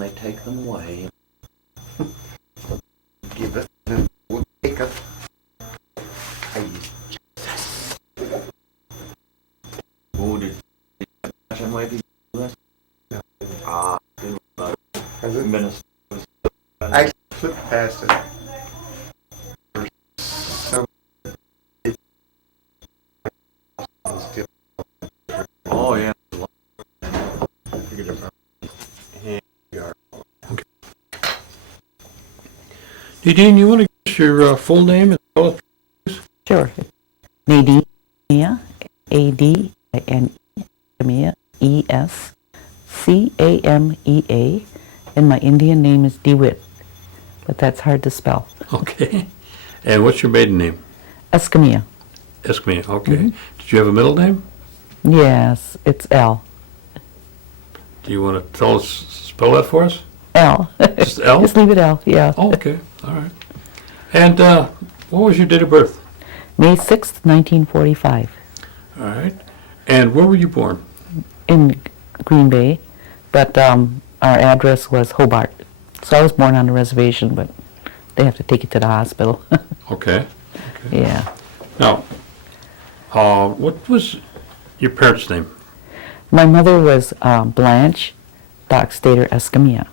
and they take them away. Give it, and we'll take it. Oh, did you maybe do this? Ah, Has it? minutes. I flipped past it. So Oh, yeah. Nadine, you want to give us your full name and spell it? Sure. Nadine Escamea, Adine, Escamea, Escamea, and my Indian name is DeWitt, but that's hard to spell. Okay. And what's your maiden name? Escamea. Escamea, okay. Did you have a middle name? Yes, it's L. Do you want to tell us, spell that for us? L. Just L? Just leave it L, yeah. Oh, okay, all right. And what was your date of birth? May 6th, 1945, All right. And where were you born? in Green Bay, but our address was Hobart. So I was born on the reservation, but they have to take you to the hospital. Okay. Yeah. Now, what was your parents' name? My mother was Blanche Dockstader Escamea.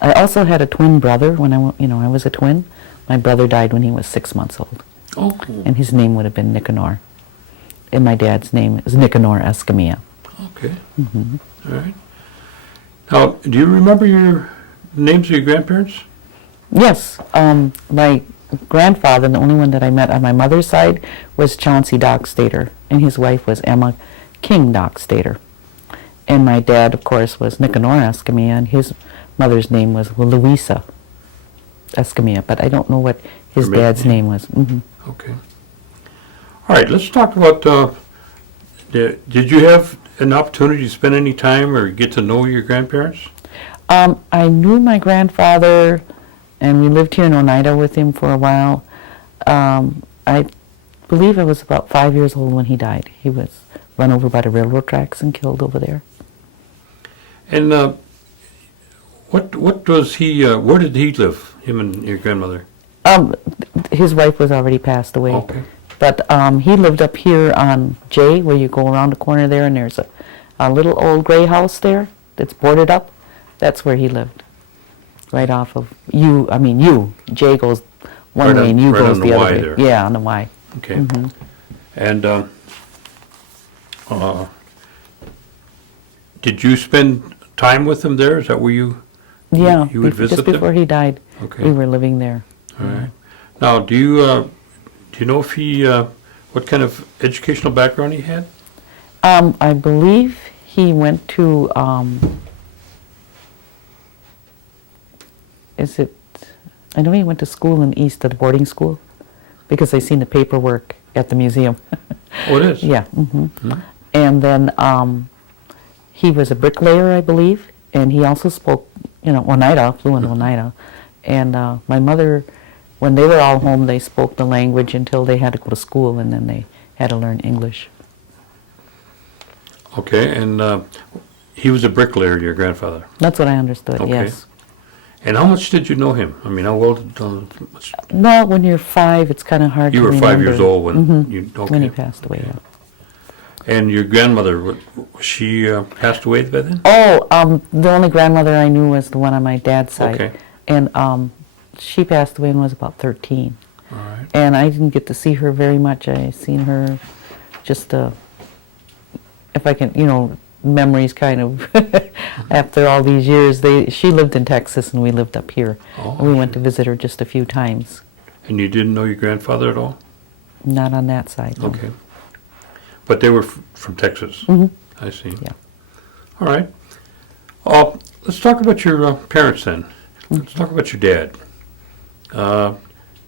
I also had a twin brother when I was a twin. My brother died when he was 6 months old, Oh, and his name would have been Nicanor. And my dad's name is Nicanor Escamea. okay. All right. Now, do you remember your names of your grandparents? Yes, my grandfather, the only one that I met on my mother's side, was Chauncey Dockstader, and his wife was Emma King Dockstader. And my dad, of course, was Nicanor Escamea, and his mother's name was Louisa Escamea, but I don't know what his Her maiden dad's name was. Okay. All right, let's talk about, did you have an opportunity to spend any time or get to know your grandparents? I knew my grandfather, and we lived here in Oneida with him for a while. I believe I was about 5 years old when he died. He was run over by the railroad tracks and killed over there. And what was he, where did he live, him and your grandmother? His wife was already passed away. Okay. But he lived up here on J, where you go around the corner there, and there's a little old gray house there that's boarded up. That's where he lived. Right off of U. J goes one way and U right goes on the the other Y way. there. Yeah, on the Y. Okay. And did you spend time with him there? Is that where you Yeah, you would visit just them? before he died, Okay. we were living there. All right. Now, do you know if he what kind of educational background he had? I believe he went to, I know he went to school in East at the boarding school, because I seen the paperwork at the museum. Oh, it is? Yeah. And then he was a bricklayer, I believe, and he also spoke, Oneida, fluent Oneida. And my mother, when they were all home, they spoke the language until they had to go to school, and then they had to learn English. Okay, and he was a bricklayer, your grandfather. That's what I understood, Okay. yes. And how much did you know him? I mean, how well did Well, when you're 5, it's kind of hard you to were remember. 5 years old when you When he okay. passed away, yeah. And your grandmother, was she passed away by then? Oh, the only grandmother I knew was the one on my dad's side. Okay. And she passed away when I was about 13. All right. And I didn't get to see her very much. I seen her just, if I can, memories kind of, after all these years. She lived in Texas and we lived up here. Oh, And we went to visit her just a few times. And you didn't know your grandfather at all? Not on that side. no. Okay. But they were from Texas? I see. Yeah. All right. Let's talk about your parents then. Let's talk about your dad.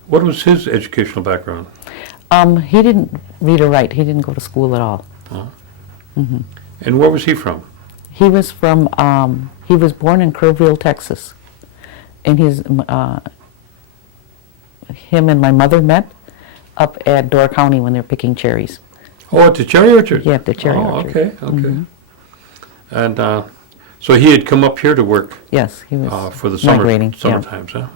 What was his educational background? He didn't read or write. He didn't go to school at all. And where was he from? He was from, he was born in Kerrville, Texas. And him and my mother met up at Door County when they were picking cherries. Oh, at the cherry orchard? Yeah, at the cherry oh, orchard. okay. And So he had come up here to work Yes, he was for the summer migrating. Yeah. times, huh?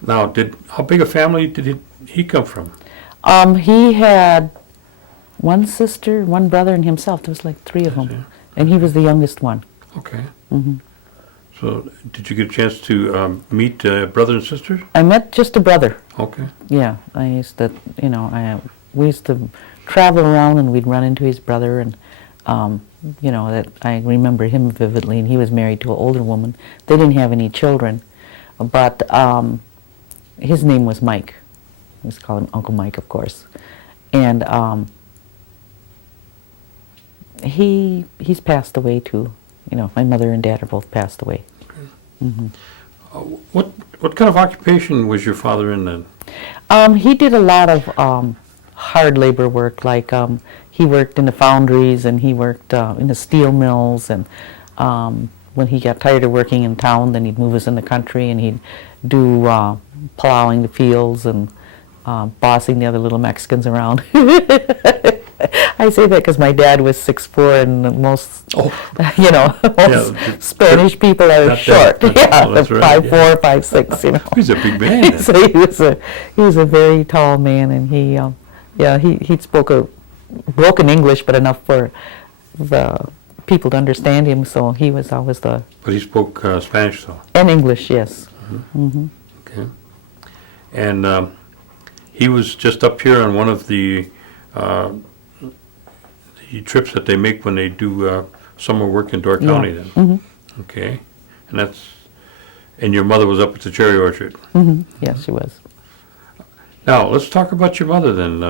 Now, how big a family did he come from? He had one sister, one brother, and himself. There was like three of them, and he was the youngest one. Okay. So, did you get a chance to meet brothers and sisters? I met just a brother. Okay. Yeah, I used to, we used to travel around and we'd run into his brother, and that I remember him vividly. And he was married to an older woman. They didn't have any children, but his name was Mike. We used to call him Uncle Mike, of course, and he's passed away too. My mother and dad are both passed away. What kind of occupation was your father in then? He did a lot of hard labor work, like he worked in the foundries and he worked in the steel mills, and when he got tired of working in town, then he'd move us in the country and he'd do plowing the fields and bossing the other little Mexicans around. I say that because my dad was 6'4", and most, most Spanish people are short. That's right. 5'4", 5'6", He's a big man. So he was a very tall man, and he spoke a broken English, but enough for the people to understand him. So he was always But he spoke Spanish, though. and English, yes. Okay. And he was just up here on one of the trips that they make when they do summer work in Door County, then. Okay. And your mother was up at the cherry orchard. Yes, she was. Now, let's talk about your mother then.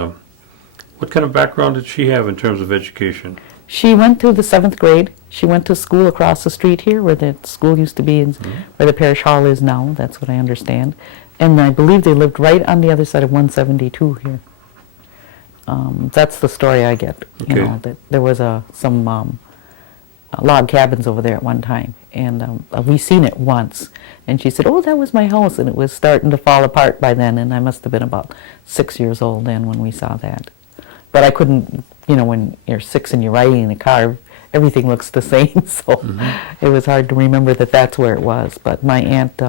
What kind of background did she have in terms of education? She went through the 7th grade. She went to school across the street here, where the school used to be, where the parish hall is now. That's what I understand. And I believe they lived right on the other side of 172 here. That's the story I get. Okay. That there was some log cabins over there at one time, and we seen it once. And she said, "Oh, that was my house," and it was starting to fall apart by then. And I must have been about 6 years old then when we saw that. But I couldn't, when you're 6 and you're riding in a car, everything looks the same. So it was hard to remember that that's where it was. But my aunt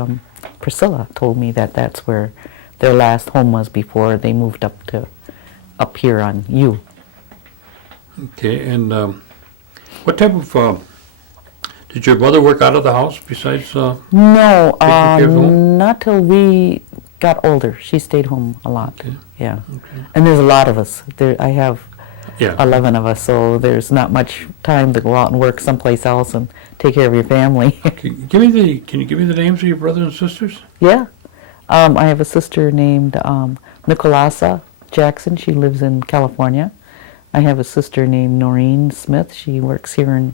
Priscilla told me that that's where their last home was before they moved up here on U. Okay, and what type of, did your mother work out of the house besides No, taking care of the home? not till we got older. She stayed home a lot. Okay. Yeah. Okay. And there's a lot of us. I have Yeah. 11 of us, so there's not much time to go out and work someplace else and take care of your family. Can you give me the names of your brothers and sisters? Yeah. I have a sister named Nicolasa Jackson. She lives in California. I have a sister named Noreen Smith. She works here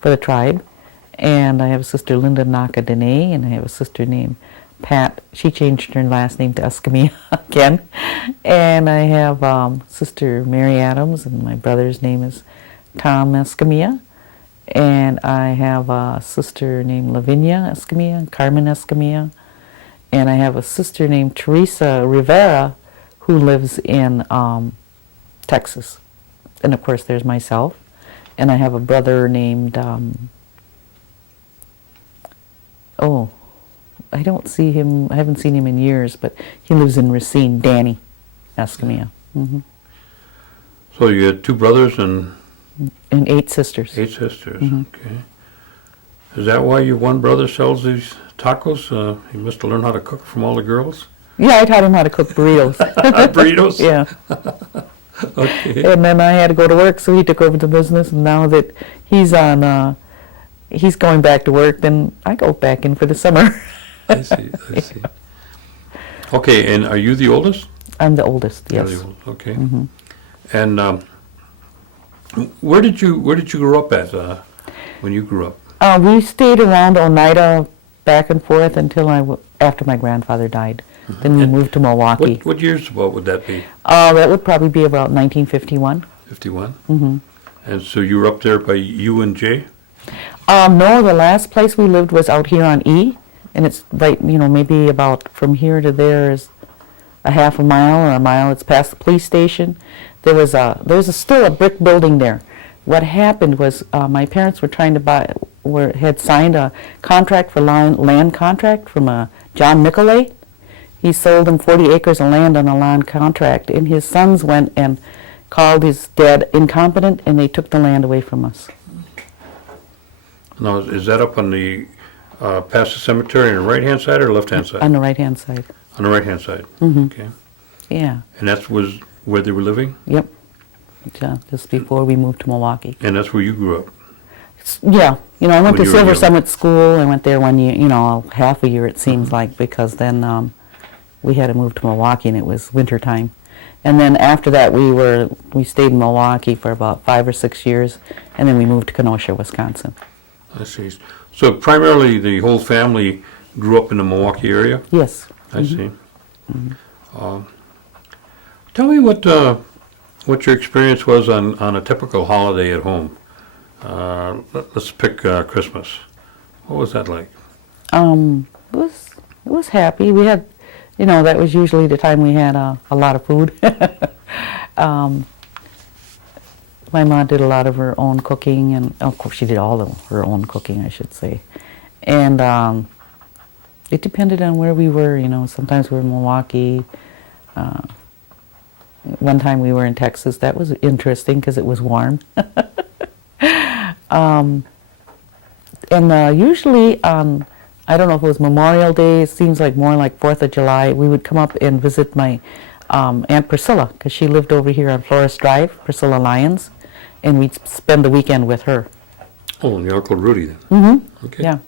for the tribe. And I have a sister, Linda Nakadene, and I have a sister named Pat. She changed her last name to Escamea again. And I have sister Mary Adams, and my brother's name is Tom Escamea. And I have a sister named Lavinia Escamea and Carmen Escamea. And I have a sister named Teresa Rivera, who lives in Texas. And of course there's myself. And I have a brother named, I don't see him, I haven't seen him in years, but he lives in Racine, Danny Escamea. So you had 2 brothers and 8 sisters. 8 sisters, okay. Is that why your one brother sells these tacos? He must have learned how to cook from all the girls? Yeah, I taught him how to cook burritos. Burritos? Yeah. Okay. And then I had to go to work, so he took over the business. And now that he's going back to work, then I go back in for the summer. I see. Okay, and are you the oldest? I'm the oldest, You're yes. the oldest, okay. And where did you grow up at when you grew up? We stayed around Oneida back and forth until after my grandfather died. Then we moved to Milwaukee. What years about would that be? That would probably be about 1951. 51? And so you were up there by U and J? No, the last place we lived was out here on E, and it's right, maybe about from here to there is a half a mile or a mile. It's past the police station. There's still a brick building there. What happened was my parents were trying to had signed a contract for land contract from John Nicolay. He sold him 40 acres of land on a land contract, and his sons went and called his dad incompetent, and they took the land away from us. Now, is that up on the, past the cemetery on the right-hand side or left-hand side? On the right-hand side. On the right-hand side? Mhm. Okay. Yeah. And that was where they were living? Yep. Just before we moved to Milwaukee. And that's where you grew up? Yeah. I went When to you were Silver young. Summit School. I went there 1 year, half a year it seems like, because then we had to move to Milwaukee and it was winter time. And then after that we stayed in Milwaukee for about 5 or 6 years, and then we moved to Kenosha, Wisconsin. I see. So primarily the whole family grew up in the Milwaukee area? Yes. I see. Tell me what your experience was on a typical holiday at home. Let's pick Christmas. What was that like? It was happy. We had, that was usually the time we had a lot of food. My mom did a lot of her own cooking, and of course she did all of her own cooking, I should say. And it depended on where we were. Sometimes we were in Milwaukee. One time we were in Texas. That was interesting because it was warm. And usually, I don't know if it was Memorial Day, it seems like more like 4th of July, we would come up and visit my Aunt Priscilla, because she lived over here on Florist Drive, Priscilla Lyons, and we'd spend the weekend with her. Oh, and your Uncle Rudy then? Mm-hmm. Okay. Yeah.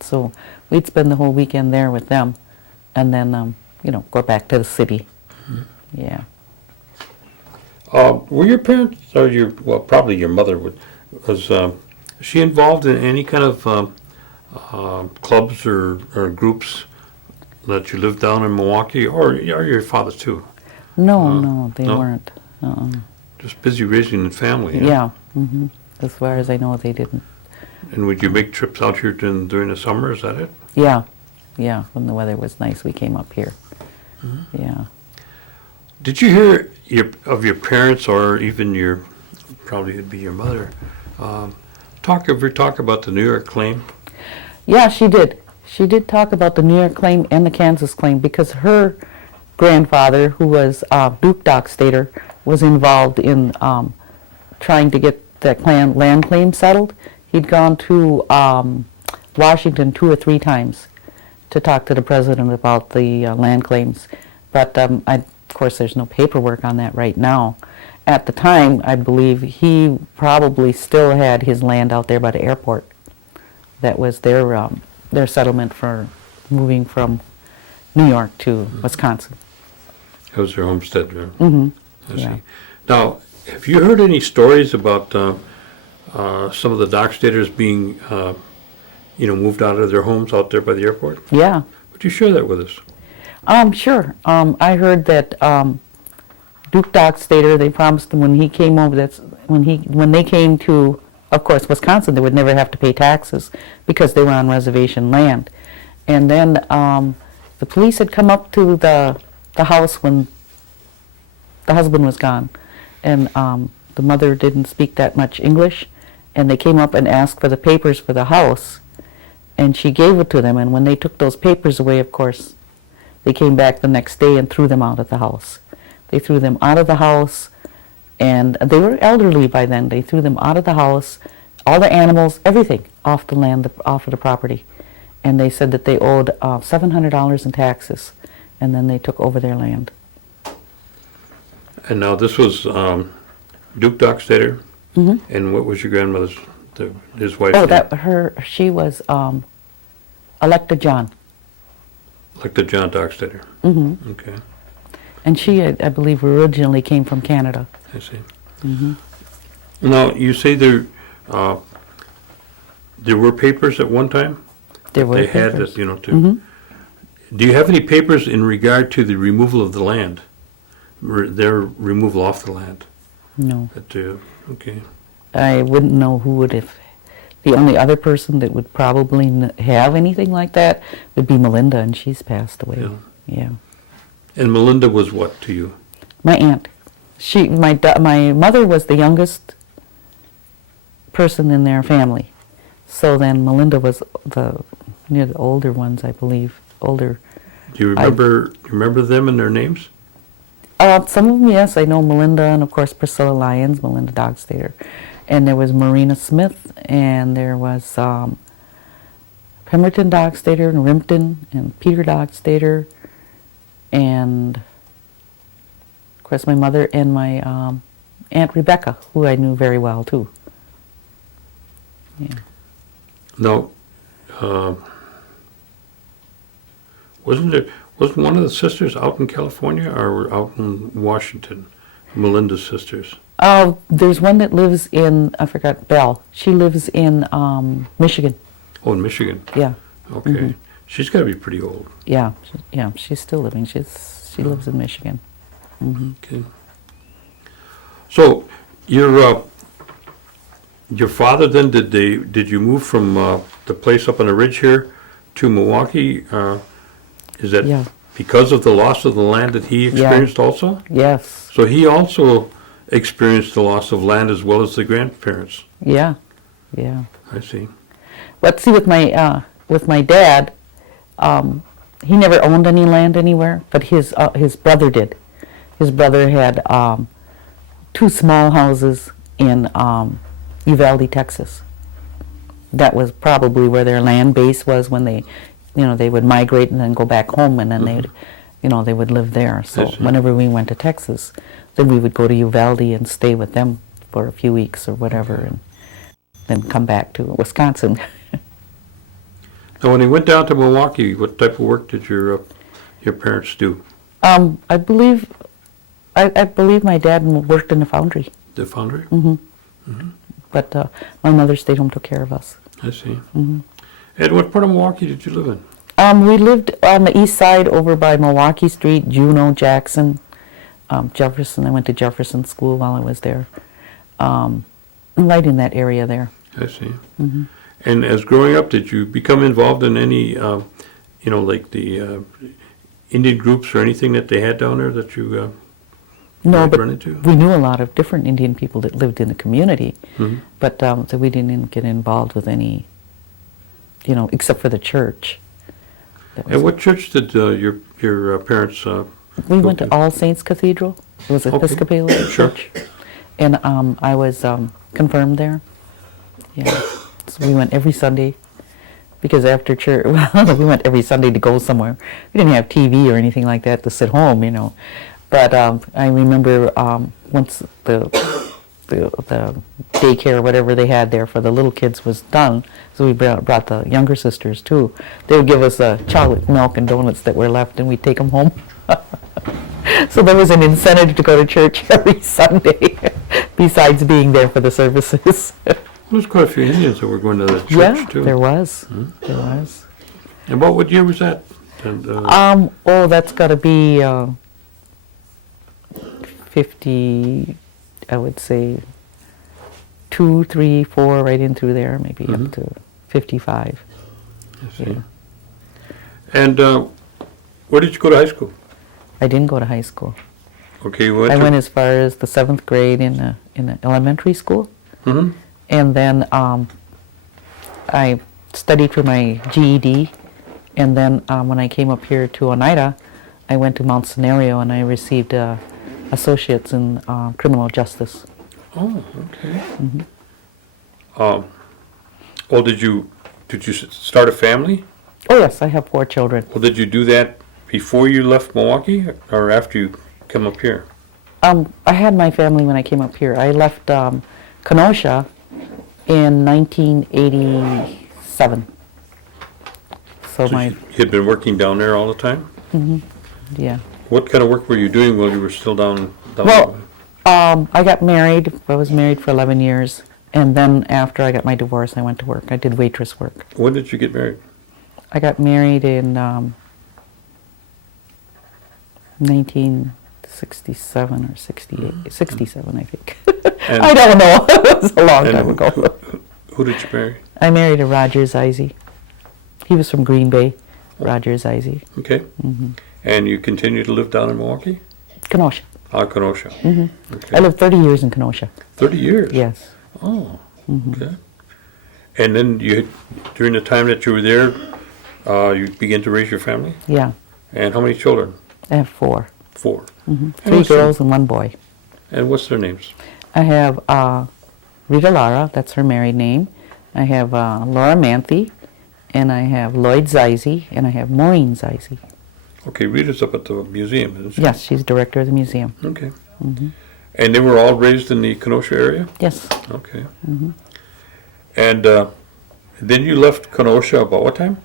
So we'd spend the whole weekend there with them, and then, go back to the city. Yeah. Were your parents, or probably your mother, was she involved in any kind of clubs or groups that you lived down in Milwaukee, or your father too? No, they no? weren't. Just busy raising the family. Yeah. Mm-hmm. As far as I know, they didn't. And would you make trips out here during the summer? Is that it? Yeah. When the weather was nice, we came up here. Yeah. Did you hear of your parents, or even probably it'd be your mother, talk about the New York claim? Yeah, she did. She did talk about the New York claim and the Kansas claim, because her grandfather, who was Duke Dockstader, was involved in trying to get that land claim settled. He'd gone to Washington 2 or 3 times to talk to the president about the land claims. But of course, there's no paperwork on that right now. At the time, I believe he probably still had his land out there by the airport. That was their settlement for moving from New York to Wisconsin. That was their homestead, right? Mm-hmm. I see. Yeah. Now, have you heard any stories about some of the Dockstaters being, moved out of their homes out there by the airport? Yeah. Would you share that with us? Sure. I heard that Duke Dockstader, they promised him when he came over, when they came to, of course, Wisconsin, they would never have to pay taxes because they were on reservation land. And then the police had come up to the house when the husband was gone, and the mother didn't speak that much English, and they came up and asked for the papers for the house, and she gave it to them. And when they took those papers away, of course, they came back the next day and threw them out of the house. They threw them out of the house, and they were elderly by then. They threw them out of the house, all the animals, everything, off the land, off of the property. And they said that they owed $700 in taxes, and then they took over their land. And now this was Duke Dockstader, Mm-hmm. and what was your grandmother's, his wife's Oh, name? she was Electa John. Like the John Dockstader. Mm-hmm. Okay, And she, I believe, originally came from Canada. I see. Mm-hmm. Now, you say there were papers at one time? There were They had papers. this, to... Mm-hmm. Do you have any papers in regard to the removal of the land? Their removal off the land? No. Okay. I wouldn't know who would have. The only other person that would probably have anything like that would be Melinda, and she's passed away. Yeah. And Melinda was what to you? My aunt. My mother was the youngest person in their family, So then Melinda was the older ones, I believe. Older. Do you remember them and their names? Some of them, yes. I know Melinda and, of course, Priscilla Lyons, Melinda Dogstader. And there was Marina Smith, and there was Pemberton Dogstader, and Rimpton, and Peter Dogstader, and, of course, my mother and my Aunt Rebecca, who I knew very well, too. Yeah. No. Wasn't one of the sisters out in California or out in Washington? Melinda's sisters. There's one that lives in, I forgot, Belle. She lives in Michigan. Oh, in Michigan. Yeah. Okay. Mhm. She's got to be pretty old. Yeah, she's still living. She lives in Michigan. Hmm. Okay. So, your father then, did you move from the place up on the ridge here to Milwaukee? Is that Yeah. because of the loss of the land that he experienced also? Yes. So he also experienced the loss of land as well as the grandparents. Yeah. I see. But see, with my dad, he never owned any land anywhere, but his brother did. His brother had 2 small houses in Uvalde, Texas. That was probably where their land base was when they would migrate and then go back home, and then they would live there. So whenever we went to Texas, then we would go to Uvalde and stay with them for a few weeks or whatever, and then come back to Wisconsin. Now, when he went down to Milwaukee, what type of work did your parents do? I believe my dad worked in the foundry. The foundry? Hmm. But my mother stayed home, took care of us. I see. Hmm. And what part of Milwaukee did you live in? We lived on the east side over by Milwaukee Street, Juneau, Jackson, Jefferson. I went to Jefferson School while I was there. Right in that area there. I see. Hmm. And as growing up, did you become involved in any, like the Indian groups or anything that they had down there that you No, might but run into? we knew a lot of different Indian people that lived in the community, Mhm. but so we didn't get involved with any, except for the church. That was And what church did your parents We go went to All Saints Cathedral. It was an Okay. Episcopal Sure. church. And I was confirmed there. Yeah. So we went every Sunday because after church, we went every Sunday to go somewhere. We didn't have TV or anything like that to sit home, But I remember once the daycare, whatever they had there for the little kids was done, so we brought the younger sisters too. They would give us chocolate milk and donuts that were left, and we'd take them home. So there was an incentive to go to church every Sunday, besides being there for the services. There was quite a few Indians that were going to the church Yeah, too. there was. There was. And what year was that? And, That's got to be 50, I would say 2, 3, 4, right in through there, maybe up to 55. I see. And where did you go to high school? I didn't go to high school. Okay, you I went as far as the 7th grade in an elementary school, Mm-hmm. and then I studied for my GED, and then when I came up here to Oneida, I went to Mount Scenario and I received associates in criminal justice. Oh, okay. Mm-hmm. Did you start a family? Oh yes, I have 4 children. Well, did you do that before you left Milwaukee or after you come up here? I had my family when I came up here. I left Kenosha in 1987. So You had been working down there all the time? yeah. What kind of work were you doing while you were still down Well, I got married. I was married for 11 years. And then after I got my divorce, I went to work. I did waitress work. When did you get married? I got married in 1967 or 68. 67, I think. And- I don't know. It was a long time ago. Who did you marry? I married a Roger Zeise. He was from Green Bay, Roger Zeise. Okay. And you continue to live down in Milwaukee? Kenosha. Kenosha. I Okay. lived 30 years in Kenosha. 30 years? Yes. Oh, okay. And then during the time that you were there, you began to raise your family? Yeah, And how many children? I have 4. 4. And 3 what's their- girls and 1 boy. And what's their names? I have Rita Lara, that's her married name. I have Laura Manthe, and I have Lloyd Zeise, and I have Maureen Zeise. Okay, Rita's up at the museum, isn't she? Yes, she's director of the museum. Okay. And they were all raised in the Kenosha area? Yes, Okay. And then you left Kenosha about what time?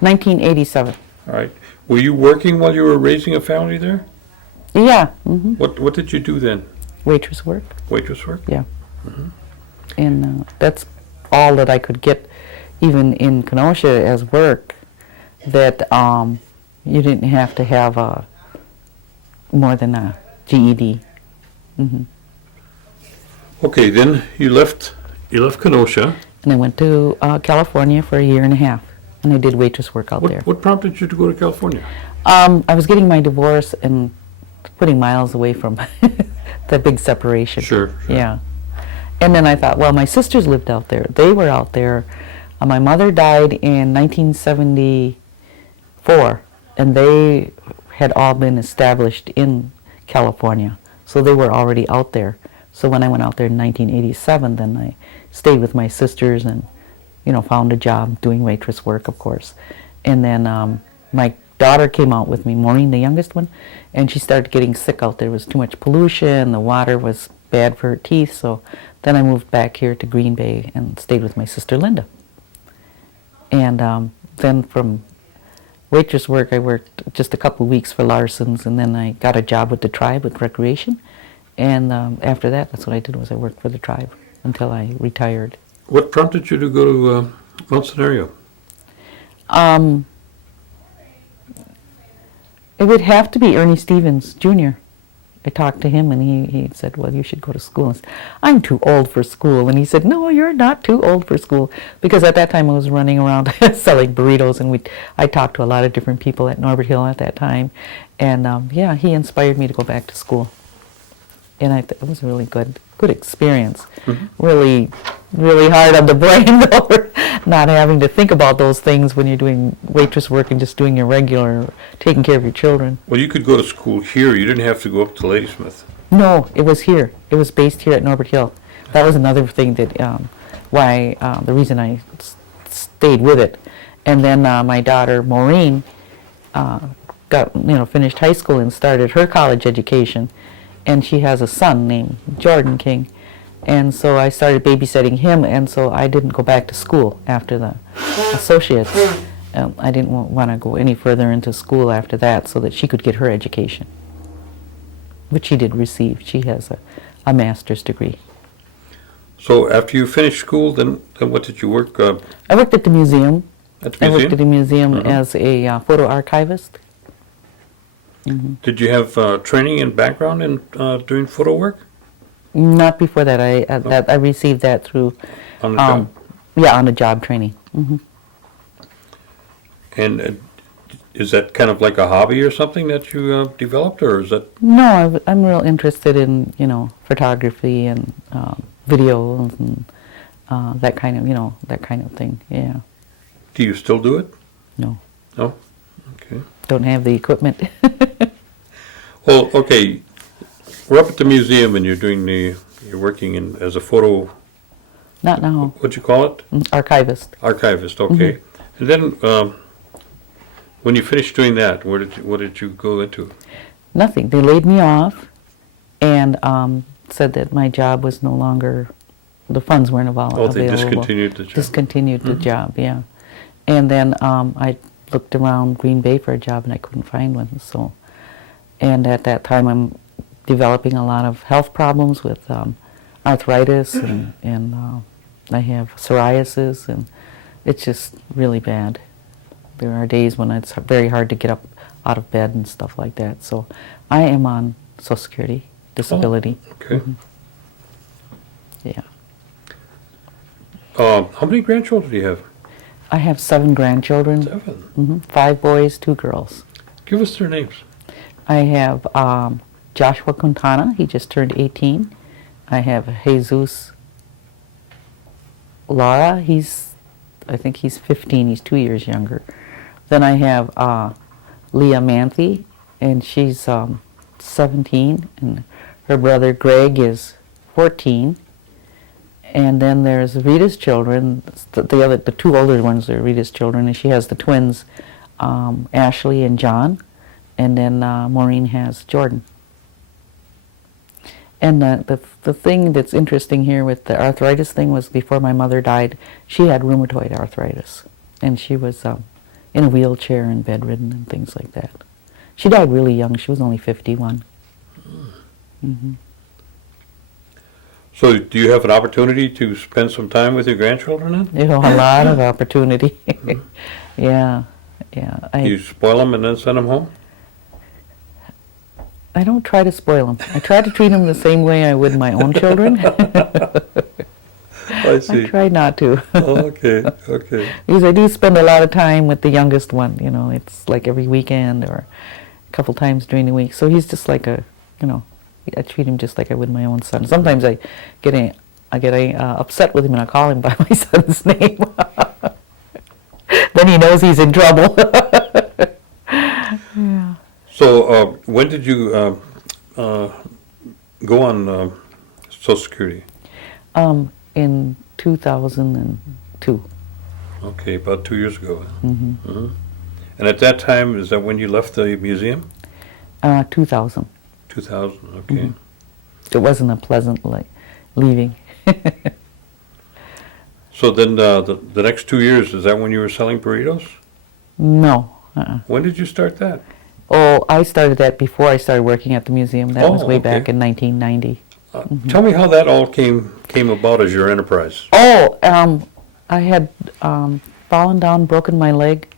1987. All right. Were you working while you were raising a family there? Yeah, What did you do then? waitress work. Waitress work? Yeah. And that's all that I could get, even in Kenosha as work, that you didn't have to have more than a GED. Okay, then you left Kenosha. And I went to California for a year and a half, and I did waitress work out there. What prompted you to go to California? I was getting my divorce and putting miles away from the big separation. Sure. Yeah. And then I thought, well, my sisters lived out there. They were out there. My mother died in 1974, and they had all been established in California. So they were already out there. So when I went out there in 1987, then I stayed with my sisters and, found a job doing waitress work, of course. And then my daughter came out with me, Maureen, the youngest one, and she started getting sick out there. There was too much pollution, the water was bad for her teeth, so then I moved back here to Green Bay and stayed with my sister Linda. And then from waitress work, I worked just a couple of weeks for Larson's, and then I got a job with the tribe with recreation. And after that, that's what I did, was I worked for the tribe until I retired. What prompted you to go to Mount Scenario? It would have to be Ernie Stevens, Jr. I talked to him, and he said, well, you should go to school. I said, I'm too old for school. And he said, no, you're not too old for school. Because at that time I was running around selling burritos, and I talked to a lot of different people at Norbert Hill at that time. And yeah, he inspired me to go back to school. And it was a really good experience. Really, really hard on the brain, though, not having to think about those things when you're doing waitress work and just doing your regular, taking care of your children. Well, you could go to school here. You didn't have to go up to Ladysmith. No, it was here. It was based here at Norbert Hill. That was another thing that the reason I stayed with it. And then my daughter Maureen finished high school and started her college education, and she has a son named Jordan King. And so I started babysitting him, and so I didn't go back to school after the associates. I didn't want to go any further into school after that so that she could get her education, which she did receive. She has a master's degree. So after you finished school, then what did you work? I worked at the museum. At the I museum? worked at the museum as a photo archivist. Did you have training and background in doing photo work? Not before that. I received that through On the job? Yeah, on the job training. And is that kind of like a hobby or something that you developed, or is that? No, I'm real interested in photography and videos and that kind of thing. Yeah. Do you still do it? No, No. Okay. don't have the equipment. Well, okay. We're up at the museum, and you're working as a photo. Not now. What'd you call it? Archivist. Archivist. Okay. And then when you finished doing that, what did you go into? Nothing. They laid me off and said that my job was no longer, the funds weren't available. Oh, they discontinued the job. Discontinued the job, yeah. And then I looked around Green Bay for a job, and I couldn't find one. So, and at that time I'm developing a lot of health problems with arthritis, and I have psoriasis, and it's just really bad. There are days when it's very hard to get up out of bed and stuff like that. So I am on Social Security disability. Oh, okay. Yeah. How many grandchildren do you have? I have 7 grandchildren. 7. 5 boys, 2 girls. Give us their names. I have Joshua Quintana. He just turned 18. I have Jesus Lara. He's I think he's 15. He's 2 years younger. Then I have Leah Manthe, and she's 17, and her brother Greg is 14. And then there's Rita's children. The two older ones are Rita's children, and she has the twins, Ashley and John, and then Maureen has Jordan. And the thing that's interesting here with the arthritis thing was before my mother died, she had rheumatoid arthritis, and she was in a wheelchair and bedridden and things like that. She died really young. She was only 51. Mm-hmm. So do you have an opportunity to spend some time with your grandchildren then? You know, a lot of opportunity. Yeah. You spoil them and then send them home? I don't try to spoil them. I try to treat them the same way I would my own children. I see. I try not to. Okay. Because I do spend a lot of time with the youngest one. You know, it's like every weekend or a couple times during the week. So he's just like I treat him just like I would my own son. Sometimes I get upset with him and I call him by my son's name. Then he knows he's in trouble. Yeah. So when did you go on Social Security? In 2002. Okay, about 2 years ago. Mm-hmm. Mm-hmm. And at that time, is that when you left the museum? 2000. 2000, okay. Mm-hmm. It wasn't a pleasant leaving. So then the next 2 years, is that when you were selling burritos? No. When did you start that? Oh, I started that before I started working at the museum. That was way okay. back in 1990. Tell me how that all came about as your enterprise. Oh, I had fallen down, broken my leg,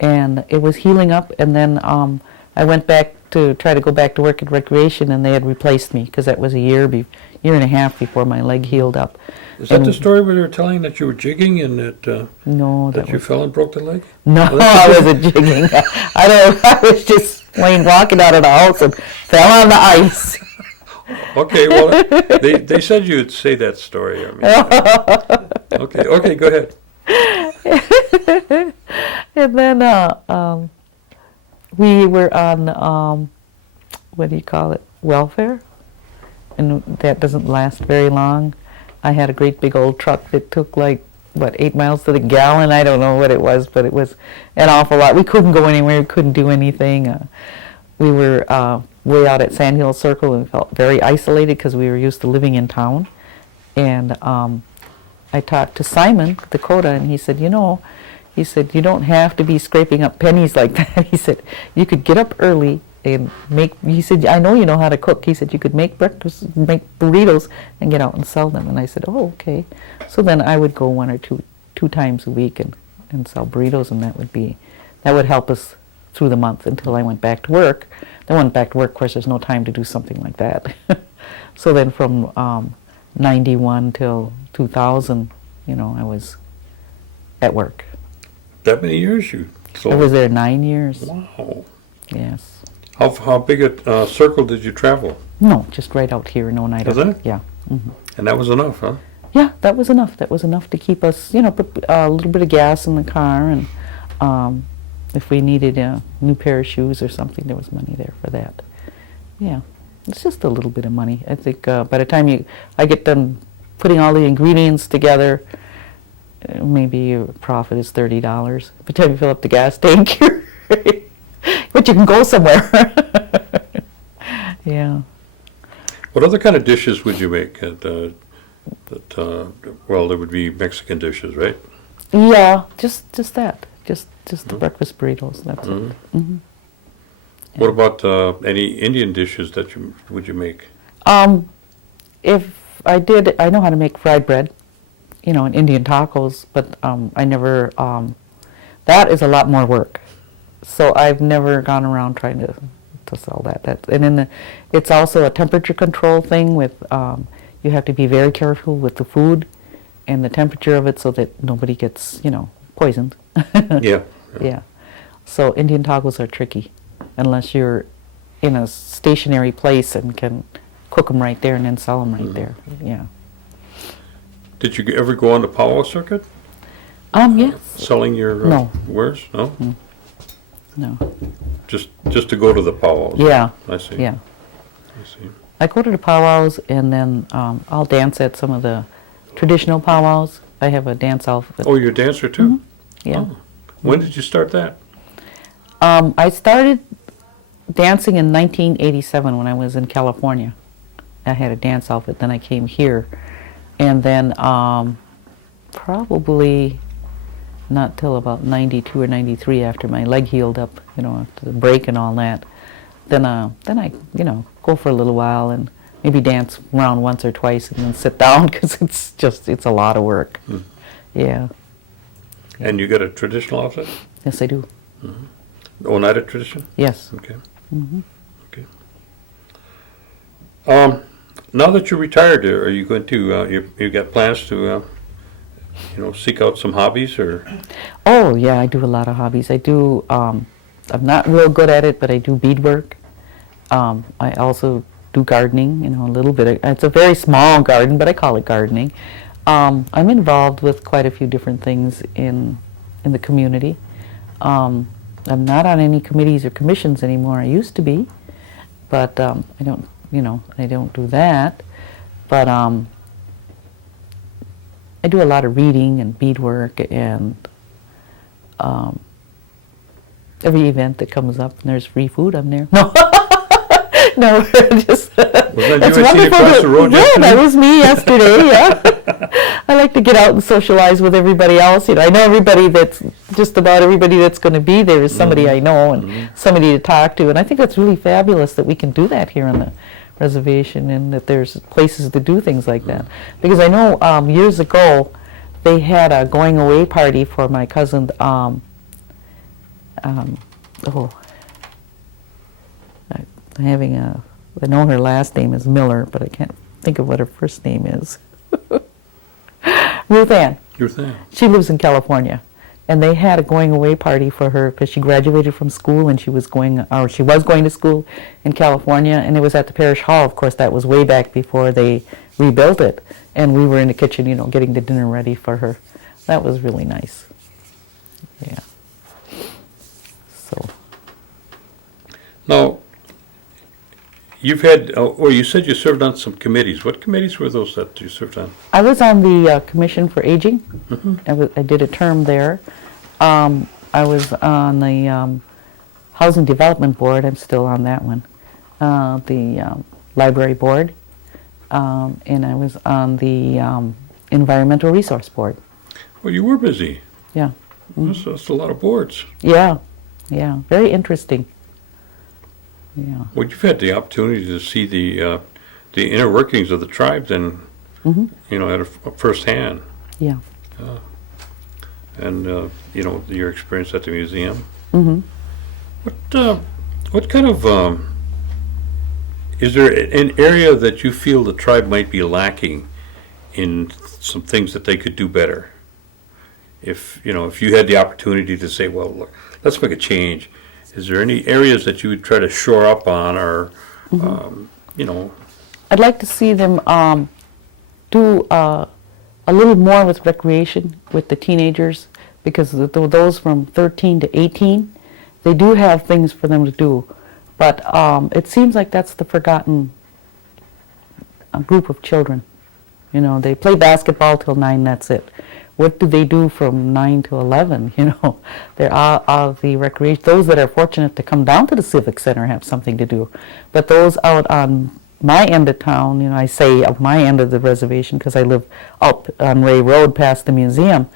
and it was healing up, and then I went back to try to go back to work at Recreation, and they had replaced me because that was a year and a half before my leg healed up. Is that the story where they were telling that you were jigging and No, that you fell and broke the leg? No, I wasn't jigging. I was just plain walking out of the house and fell on the ice. Okay, well, they said you'd say that story. I mean, okay, go ahead. And then we were on, what do you call it, welfare, and that doesn't last very long. I had a great big old truck that took 8 miles to the gallon. I don't know what it was, but it was an awful lot. We couldn't go anywhere. We couldn't do anything. We were way out at Sand Hill Circle and felt very isolated because we were used to living in town. And I talked to Simon Dakota, and he said, you don't have to be scraping up pennies like that. He said, you could get up early and he said, I know you know how to cook. He said, you could make breakfast, make burritos, and get out and sell them. And I said, oh, okay. So then I would go one or two times a week and sell burritos, and that would help us through the month until I went back to work. Then I went back to work, of course, there's no time to do something like that. So then from 91 till 2000, I was at work. That many years you sold? I was there 9 years. Wow. Yes. How big a circle did you travel? No, just right out here in Oneida. Was it? Yeah. Mm-hmm. And that was enough, huh? Yeah, that was enough. That was enough to keep us, put a little bit of gas in the car, and if we needed a new pair of shoes or something, there was money there for that. Yeah, it's just a little bit of money. I think by the time I get done putting all the ingredients together, maybe your profit is $30. By the time you fill up the gas tank, but you can go somewhere. Yeah. What other kind of dishes would you make? Well, there would be Mexican dishes, right? Yeah, just that. Just the breakfast burritos. That's it. Mm-hmm. What about any Indian dishes that would you make? If I did, I know how to make fried bread, and Indian tacos, but I never. That is a lot more work, so I've never gone around trying to sell that. It's also a temperature control thing with. You have to be very careful with the food and the temperature of it so that nobody gets, poisoned. Yeah. Yeah. So Indian tacos are tricky unless you're in a stationary place and can cook them right there and then sell them right there. Yeah. Did you ever go on the Powwow circuit? Yes. selling your No. wares? No? No. Just to go to the powwows? Yeah. I see. Yeah. I see. I go to the powwows, and then I'll dance at some of the traditional powwows. I have a dance outfit. Oh, you're a dancer too? Yeah. Oh. When did you start that? I started dancing in 1987 when I was in California. I had a dance outfit. Then I came here, and then probably not till about 92 or 93, after my leg healed up, after the break and all that. Then I, go for a little while and maybe dance around once or twice and then sit down because it's a lot of work. Yeah. And you got a traditional outfit? Yes, I do. Oneida tradition? Yes. Okay. Okay. Now that you're retired, are you going to, you got plans to, seek out some hobbies or? Oh, yeah, I do a lot of hobbies. I do, I'm not real good at it, but I do beadwork. I also do gardening, a little bit. It's a very small garden, but I call it gardening. I'm involved with quite a few different things in the community. I'm not on any committees or commissions anymore. I used to be, but I don't, I don't do that. But I do a lot of reading and beadwork, and every event that comes up and there's free food, I'm there. No. No, just Was that it's you I seen wonderful. across the road Yeah, yesterday? that was me yesterday. Yeah, I like to get out and socialize with everybody else. I know just about everybody that's going to be there is somebody I know and somebody to talk to, and I think that's really fabulous that we can do that here on the reservation, and that there's places to do things like that. Because I know years ago they had a going away party for my cousin. I know her last name is Miller, but I can't think of what her first name is. Ruth Ann. Your thing. She lives in California, and they had a going away party for her because she graduated from school and she was going to school in California, and it was at the parish hall. Of course, that was way back before they rebuilt it, and we were in the kitchen, getting the dinner ready for her. That was really nice. Yeah. So. Now, you've had, you said you served on some committees. What committees were those that you served on? I was on the Commission for Aging. I did a term there. I was on the Housing Development Board. I'm still on that one. The Library Board. And I was on the Environmental Resource Board. Well, you were busy. Yeah. That's a lot of boards. Yeah. Yeah. Very interesting. Yeah. Well, you've had the opportunity to see the inner workings of the tribe, then, at a first hand, Yeah. and your experience at the museum. Mm-hmm. What kind of is there an area that you feel the tribe might be lacking in some things that they could do better? If you had the opportunity to say, well, look, let's make a change. Is there any areas that you would try to shore up on, or, I'd like to see them do a little more with recreation with the teenagers, because those from 13 to 18, they do have things for them to do. But it seems like that's the forgotten group of children. They play basketball till 9, that's it. What do they do from 9 to 11? They're out of the recreation. Those that are fortunate to come down to the Civic Center have something to do. But those out on my end of town, I say of my end of the reservation because I live up on Ray Road past the museum,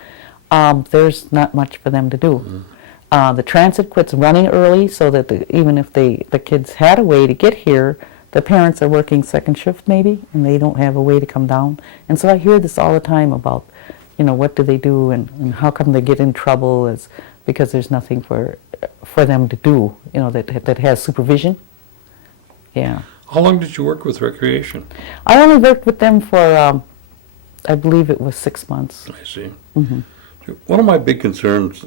there's not much for them to do. The transit quits running early, so that even if the kids had a way to get here, the parents are working second shift maybe, and they don't have a way to come down. And so I hear this all the time about, what do they do, and how come they get in trouble, is because there's nothing for them to do, that has supervision. Yeah. how long did you work with recreation? I only worked with them for, I believe it was 6 months. I see. Mm-hmm. One of my big concerns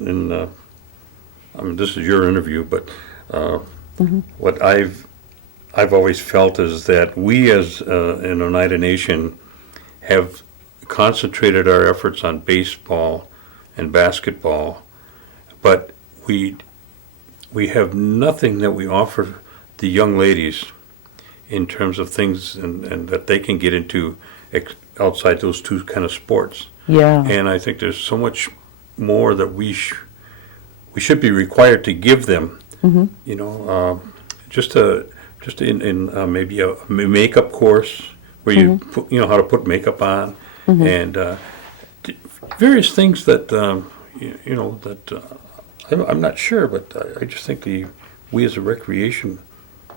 this is your interview, but what I've always felt is that we as an Oneida Nation have concentrated our efforts on baseball and basketball, but we have nothing that we offer the young ladies in terms of things and that they can get into outside those two kind of sports. Yeah. And I think there's so much more that we should be required to give them. Mm-hmm. You know, just in maybe a makeup course where you put, you know, how to put makeup on, and various things that you know that I'm not sure, but I just think we as a recreation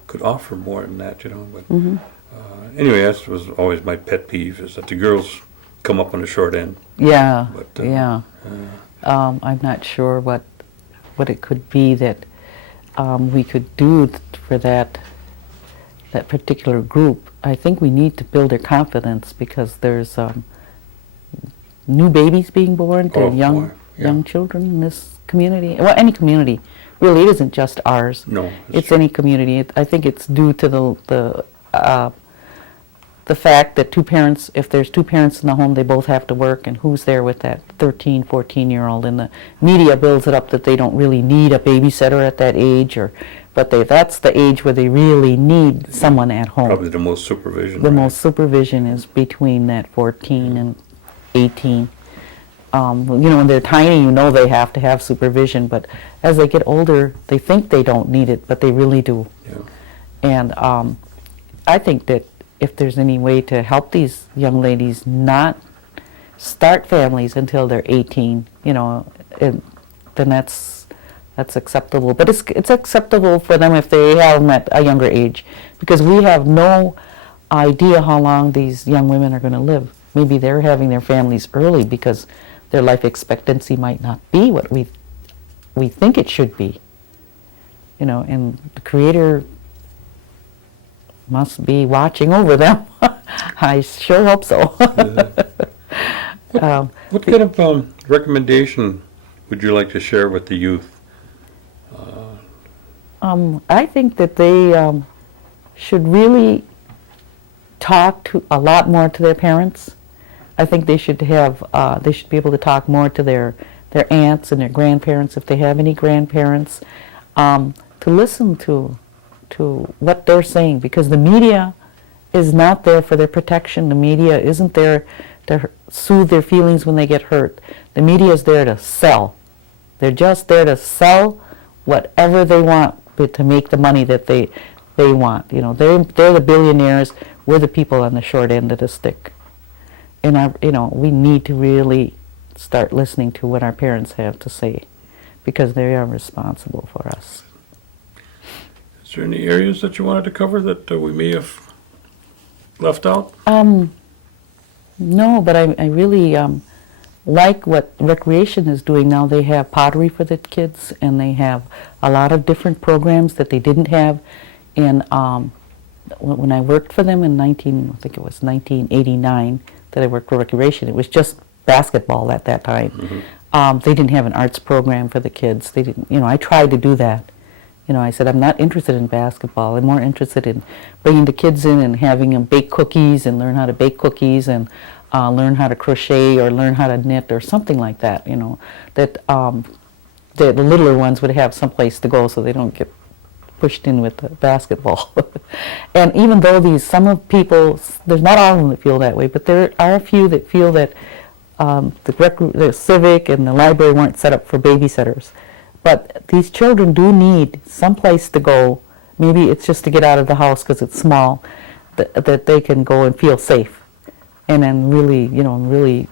could offer more than that, you know. But anyway, that was always my pet peeve, is that the girls come up on the short end. Yeah, But, yeah. I'm not sure what it could be that we could do for that particular group. I think we need to build their confidence, because there's new babies being born to Oh, young boy, yeah. young children in this community. Well, any community. Really, it isn't just ours. No, It's any community. I think it's due to the fact that two parents, if there's two parents in the home, they both have to work, and who's there with that 13, 14-year-old? And the media builds it up that they don't really need a babysitter at that age, but that's the age where they really need someone at home. Probably the most supervision. The right? most supervision is between that 14 and 18. You know, when they're tiny, you know they have to have supervision, but as they get older, they think they don't need it, but they really do. Yeah. And I think that if there's any way to help these young ladies not start families until they're 18, you know, then that's acceptable. But it's acceptable for them if they have them at a younger age, because we have no idea how long these young women are going to live. Maybe they're having their families early because their life expectancy might not be what we think it should be. You know, and the Creator must be watching over them. I sure hope so. What kind of recommendation would you like to share with the youth? I think that they should really talk a lot more to their parents. I think they should be able to talk more to their aunts and their grandparents, if they have any grandparents, to listen to what they're saying, because the media is not there for their protection. The media isn't there to soothe their feelings when they get hurt. The media is there to sell. They're just there to sell whatever they want, but to make the money that they want. You know, they're the billionaires. We're the people on the short end of the stick. And we need to really start listening to what our parents have to say, because they are responsible for us. Is there any areas that you wanted to cover that we may have left out? No, but I really like what Recreation is doing now. They have pottery for the kids, and they have a lot of different programs that they didn't have. And when I worked for them in 1989, that I worked for Recreation, it was just basketball at that time. Mm-hmm. They didn't have an arts program for the kids. They didn't. I tried to do that. I said, I'm not interested in basketball. I'm more interested in bringing the kids in and having them bake cookies and learn how to bake cookies and learn how to crochet or learn how to knit or something like that, that the littler ones would have some place to go so they don't get pushed in with the basketball. And even though some people, there's not all of them that feel that way, but there are a few that feel that the civic and the library weren't set up for babysitters. But these children do need some place to go. Maybe it's just to get out of the house because it's small, that they can go and feel safe. And I'm really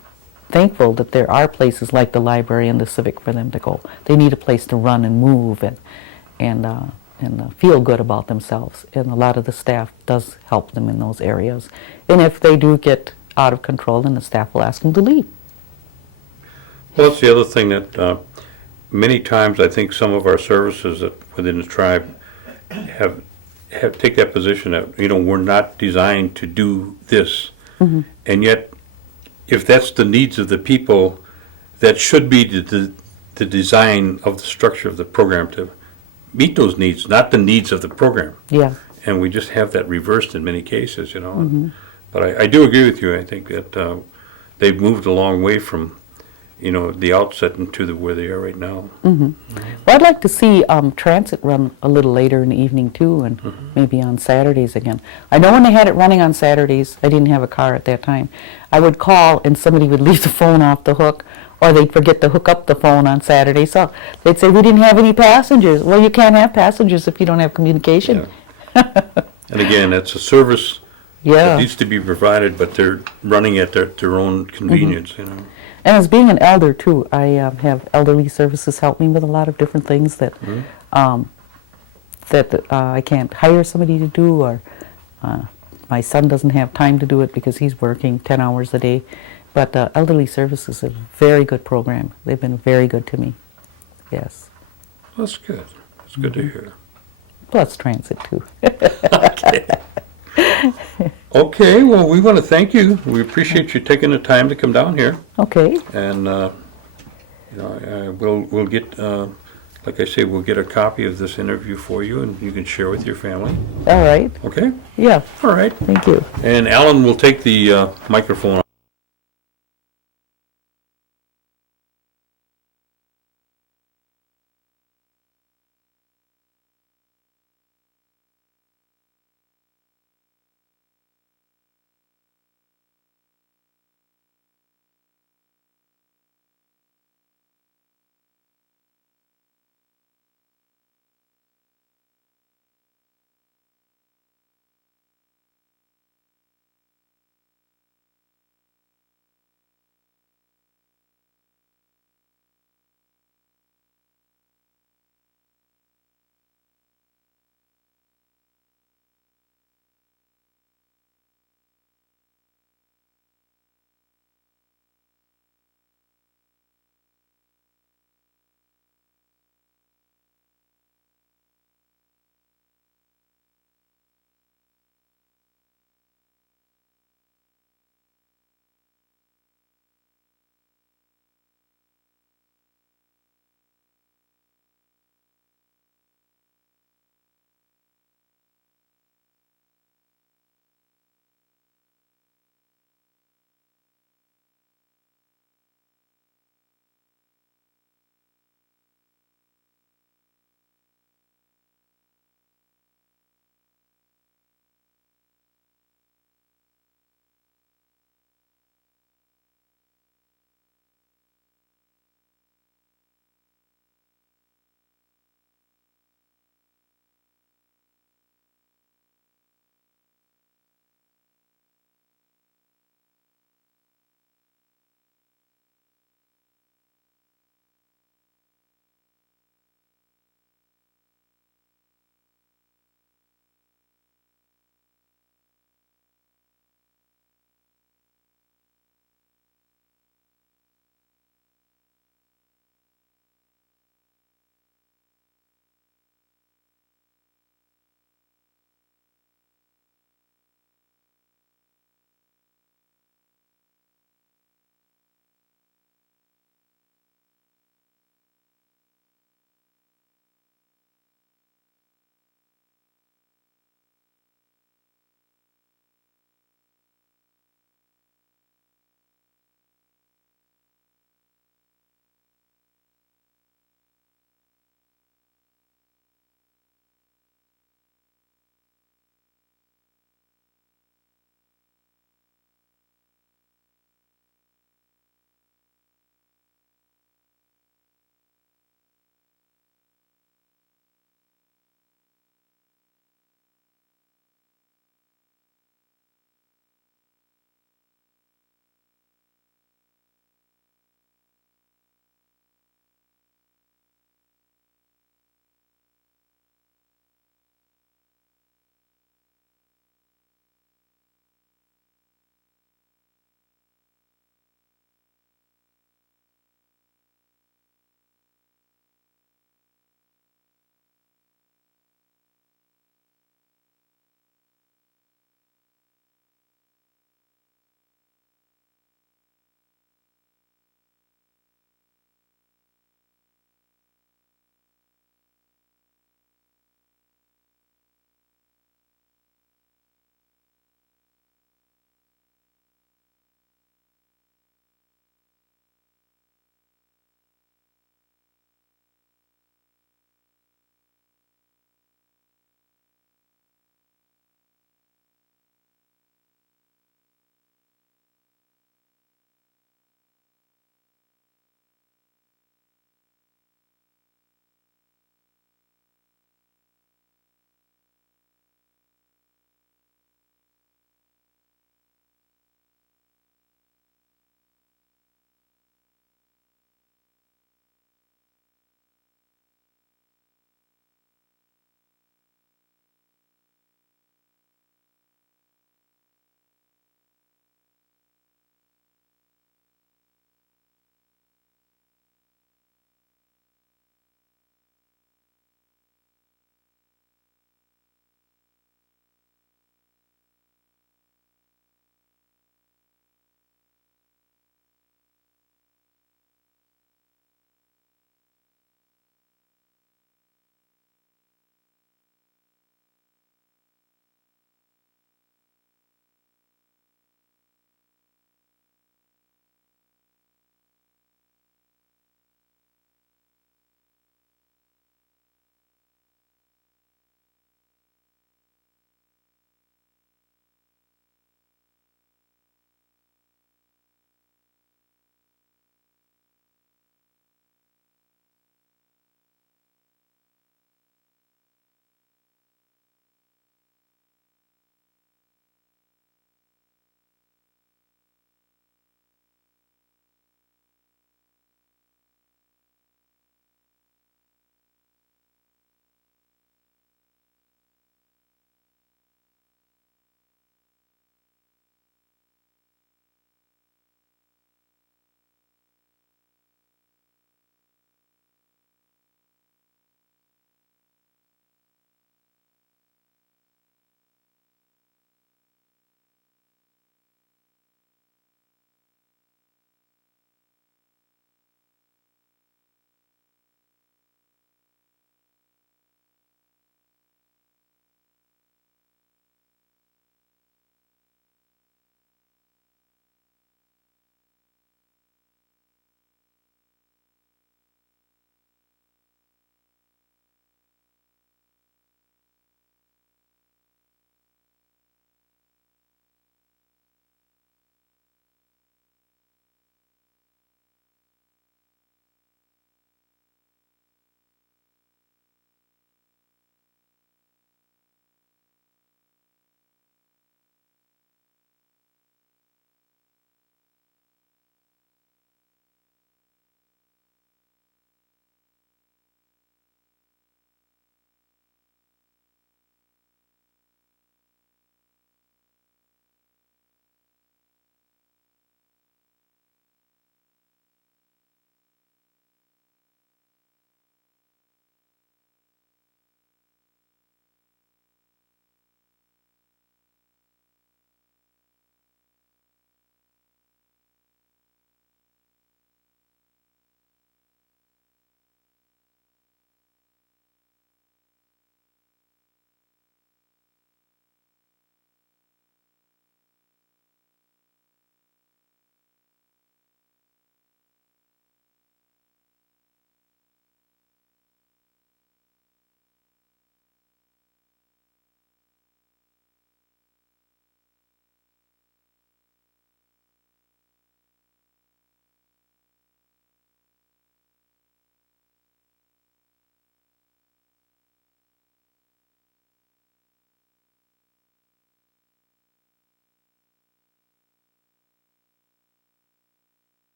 thankful that there are places like the library and the civic for them to go. They need a place to run and move and feel good about themselves. And a lot of the staff does help them in those areas. And if they do get out of control, then the staff will ask them to leave. Well, that's the other thing that many times I think some of our services within the tribe have take that position that we're not designed to do this, mm-hmm. and yet if that's the needs of the people, that should be the design of the structure of the program to meet those needs, not the needs of the program. Yeah. And we just have that reversed in many cases, Mm-hmm. But I do agree with you. I think that they've moved a long way from you know, the outset into where they are right now. Well, I'd like to see transit run a little later in the evening too, and maybe on Saturdays again. I know when they had it running on Saturdays, I didn't have a car at that time. I would call and somebody would leave the phone off the hook, or they'd forget to hook up the phone on Saturday. So they'd say, we didn't have any passengers. Well, you can't have passengers if you don't have communication. And again, it's a service that Yeah. needs to be provided, but they're running at their own convenience, you know. And as being an elder too, I have elderly services help me with a lot of different things that I can't hire somebody to do, or my son doesn't have time to do it because he's working 10 hours a day. But elderly services is a very good program. They've been very good to me. Yes. That's good. That's good to hear. Plus transit too. Okay, well, we want to thank you. We appreciate you taking the time to come down here. Okay. And, you know, we'll get, like I say, we'll get a copy of this interview for you, and you can share with your family. All right. Okay? Yeah. All right. Thank you. And Alan will take the microphone